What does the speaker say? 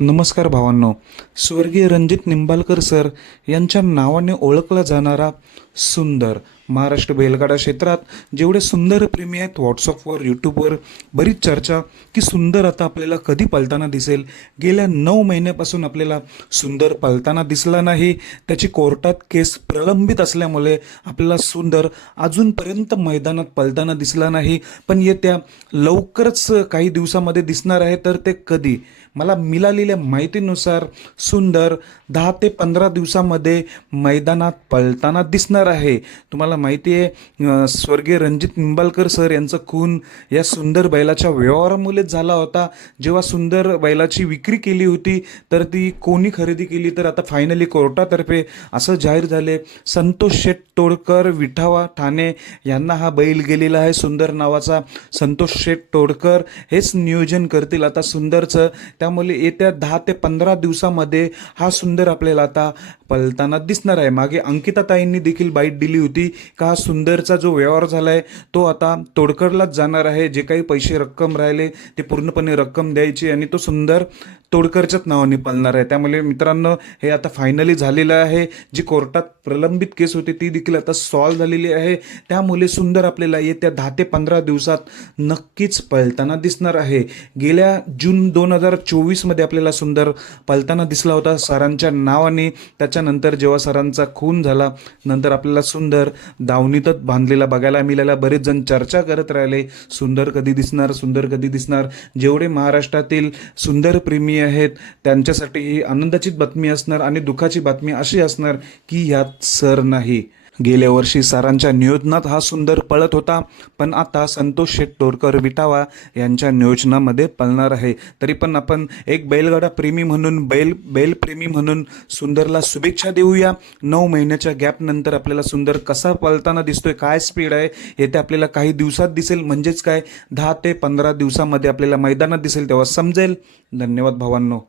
नमस्कार भावांनो. स्वर्गीय रणजित निंबाळकर सर यांच्या नावाने ओळखला जाणारा सुंदर. महाराष्ट्र बैलगाडा क्षेत्रात जेवढे सुंदर प्रेमी आहेत व्हॉट्सअपवर यूट्यूबवर बरीच चर्चा की सुंदर आता आपल्याला कधी पलताना दिसेल. गेल्या नऊ महिन्यापासून आपल्याला सुंदर पलताना दिसला नाही. त्याची कोर्टात केस प्रलंबित असल्यामुळे आपल्याला सुंदर अजूनपर्यंत मैदानात पलताना दिसला नाही. पण येत्या लवकरच काही दिवसामध्ये दिसणार आहे तर ते कधी? मला मिळालेल्या माहितीनुसार सुंदर दहा ते पंधरा दिवसामध्ये मैदानात पळताना दिसणार आहे. तुम्हाला माहिती आहे स्वर्गीय रणजित निंबाळकर सर यांचं खून या सुंदर बैलाच्या व्यवहारामुळेच झाला होता. जेव्हा सुंदर बैलाची विक्री केली होती तर ती कोणी खरेदी केली तर आता फायनली कोर्टातर्फे असं जाहीर झाले. संतोष शेट तोडकर विठावा ठाणे यांना हा बैल गेलेला आहे सुंदर नावाचा. संतोष शेट तोडकर हेच नियोजन करतील आता सुंदरचं. त्यामुळे येत्या दहा ते पंधरा दिवसामध्ये हा सुंदर आपल्याला आता पलताना दिसणार आहे. मागे अंकिताताईंनी देखील बाईट दिली होती का हा सुंदरचा जो व्यवहार झाला आहे तो आता तोडकरलाच जाणार आहे. जे काही पैसे रक्कम राहिले ते पूर्णपणे रक्कम द्यायची आणि तो सुंदर तोडकरच्याच नावाने पालणार आहे. त्यामुळे मित्रांनो हे आता फायनली झालेलं आहे. जी कोर्टात प्रलंबित केस होती ती देखील आता सॉल्व्ह झालेली आहे. त्यामुळे सुंदर आपल्याला येत्या दहा ते पंधरा दिवसात नक्कीच पळताना दिसणार आहे. गेल्या जून दोन हजार चोवीसमध्ये आपल्याला सुंदर पळताना दिसला होता. सरांच्या नावाने. त्याच्यानंतर जेव्हा सरांचा खून झाला नंतर आपल्याला सुंदर दावणीतच बांधलेला बघायला मिळाला. बरेच जण चर्चा करत राहिले सुंदर कधी दिसणार सुंदर कधी दिसणार. जेवढे महाराष्ट्रातील सुंदर प्रेमी आहेत त्यांच्यासाठी ही आनंदाची बातमी असणार आणि दुःखाची बातमी अशी असणार की यात सर नाही. गेल्या वर्षी सरांच्या नियोजनात हा सुंदर पळत होता पण आता संतोष शेट विटावा यांच्या नियोजनामध्ये पळणार आहे. तरी पण आपण एक बैलगाडा प्रेमी म्हणून बैल बैलप्रेमी म्हणून सुंदरला शुभेच्छा देऊया. नऊ महिन्याच्या गॅपनंतर आपल्याला सुंदर कसा पळताना दिसतोय काय स्पीड आहे येते आपल्याला काही दिवसात दिसेल. म्हणजेच काय दहा ते पंधरा दिवसामध्ये आपल्याला मैदानात दिसेल तेव्हा समजेल. धन्यवाद भावांनो.